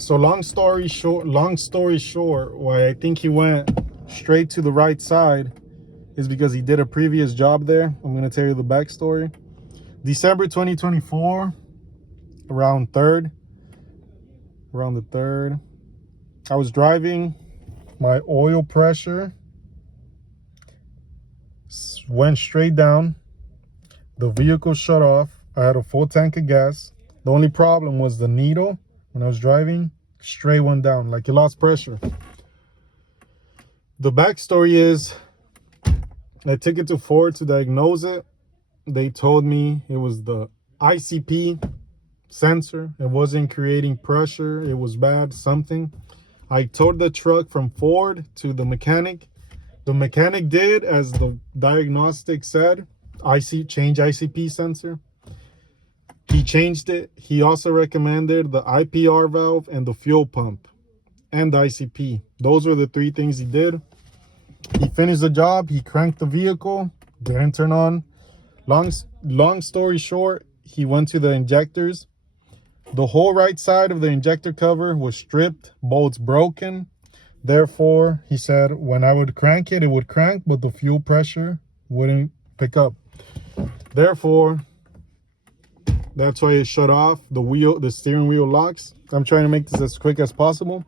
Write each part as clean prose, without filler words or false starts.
So long story short, why I think he went straight to the right side is because he did a previous job there. I'm going to tell you the backstory. December 2024, around the 3rd, I was driving. My oil pressure went straight down. The vehicle shut off. I had a full tank of gas. The only problem was the needle. When I was driving, straight went down, like it lost pressure. The backstory is, I took it to Ford to diagnose it. They told me it was the ICP sensor. It wasn't creating pressure. It was bad, something. I towed the truck from Ford to the mechanic. The mechanic did, as the diagnostic said, change ICP sensor. He changed it. He also recommended the IPR valve and the fuel pump and the ICP. Those were the 3 things he did. He finished the job. He cranked the vehicle. Didn't turn on. Long story short, he went to the injectors. The whole right side of the injector cover was stripped, bolts broken. Therefore, he said when I would crank it, it would crank, but the fuel pressure wouldn't pick up. Therefore, that's why it shut off. The steering wheel locks. I'm trying to make this as quick as possible.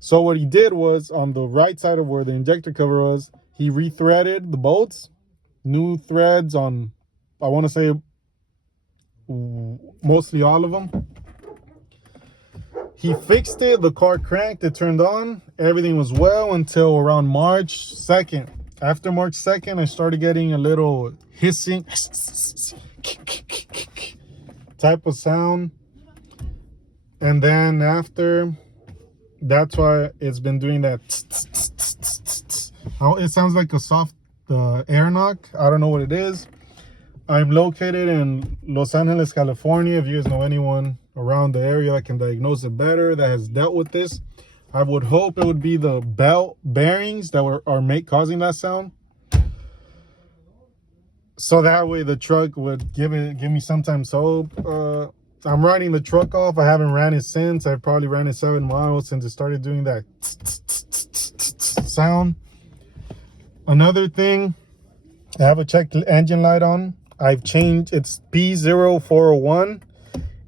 So what he did was, on the right side of where the injector cover was, he rethreaded the bolts, new threads on, I want to say, mostly all of them. He fixed it. The car cranked. It turned on. Everything was well until around March 2nd. After March 2nd, I started getting a little hissing type of sound. And then after, that's why it's been doing that. It sounds like a soft air knock. I don't know what it is. I'm located in Los Angeles, California. If you guys know anyone around the area that can diagnose it better, that has dealt with this, I would hope it would be the belt bearings that are causing that sound. So that way the truck would give me sometimes hope. I'm riding the truck off. I haven't ran it since. I probably ran it 7 miles since it started doing that sound. Another thing, I have a check engine light on. I've changed, it's P0401.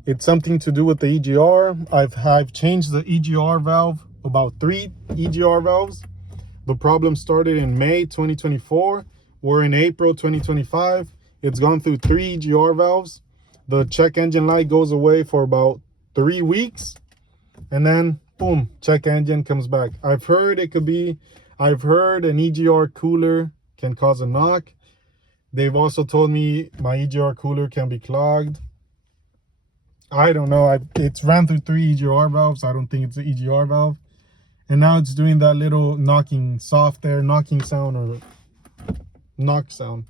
It's something to do with the EGR. I've changed the EGR valve, about 3 EGR valves. The problem started in May 2024. We're in April 2025. It's gone through 3 EGR valves. The check engine light goes away for about 3 weeks. And then, boom, check engine comes back. I've heard an EGR cooler can cause a knock. They've also told me my EGR cooler can be clogged. I don't know. It's ran through 3 EGR valves. I don't think it's an EGR valve. And now it's doing that little knocking, soft air knocking sound, or knock sound.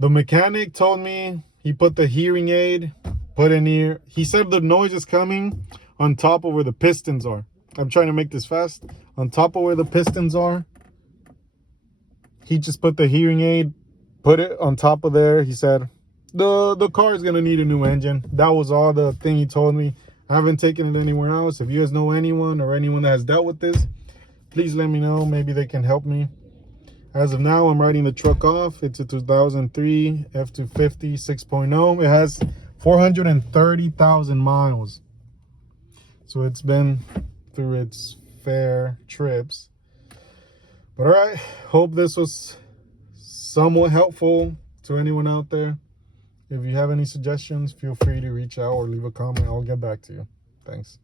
The mechanic told me he put the hearing aid, put in here. He said the noise is coming on top of where the pistons are. I'm trying to make this fast. On top of where the pistons are, he just put the hearing aid, put it on top of there. He said the car is gonna need a new engine. That was all the thing he told me. I haven't taken it anywhere else. If you guys know anyone or anyone that has dealt with this, please let me know. Maybe they can help me. As of now, I'm riding the truck off. It's a 2003 F-250 6.0. It has 430,000 miles. So it's been through its fair trips. But all right, hope this was somewhat helpful to anyone out there. If you have any suggestions, feel free to reach out or leave a comment. I'll get back to you. Thanks.